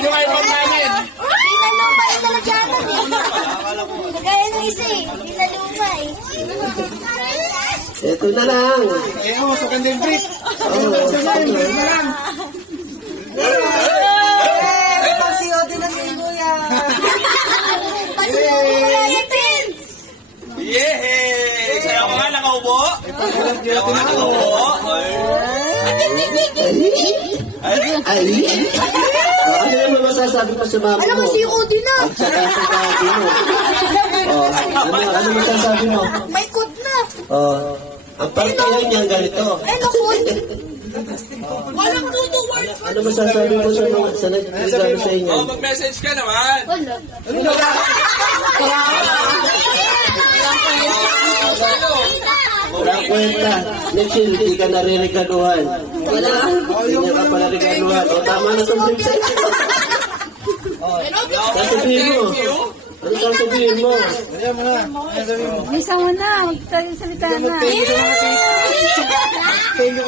yung iPhone namin. Pinaluma yung talagyanan eh. Kagaya ng isa eh. Pinaluma eh. Ito na lang. Ayun, sa kandil brick. Pasiyote na si Kuya. Pasiyote mo lang yan, Pin. Yehey! Sayaw ko nga, nakaubo. Sayaw ko nga, nakaubo. Ay! Ano naman masasabi ko sa mama Alam mo? mo, si Odi na. At saka sa daddy mo. Ano masasabi mo? May code na. Ang partiyan niya ganito. Eh, naku. Walang tuto word. Ano masasabi mo sa nagregalo sa inyo? Oh, mag-message ka naman. Wala. Walang kwenta. Next year, hindi ka nare-regaluhan. Hindi niya ka pala regaluhan. O, tama na itong prinsesa. Sasabihin mo. Ano sasabihin mo? Ayan mo na. Ayan, sabi mo. May sama na. Magsalita na. Thank you.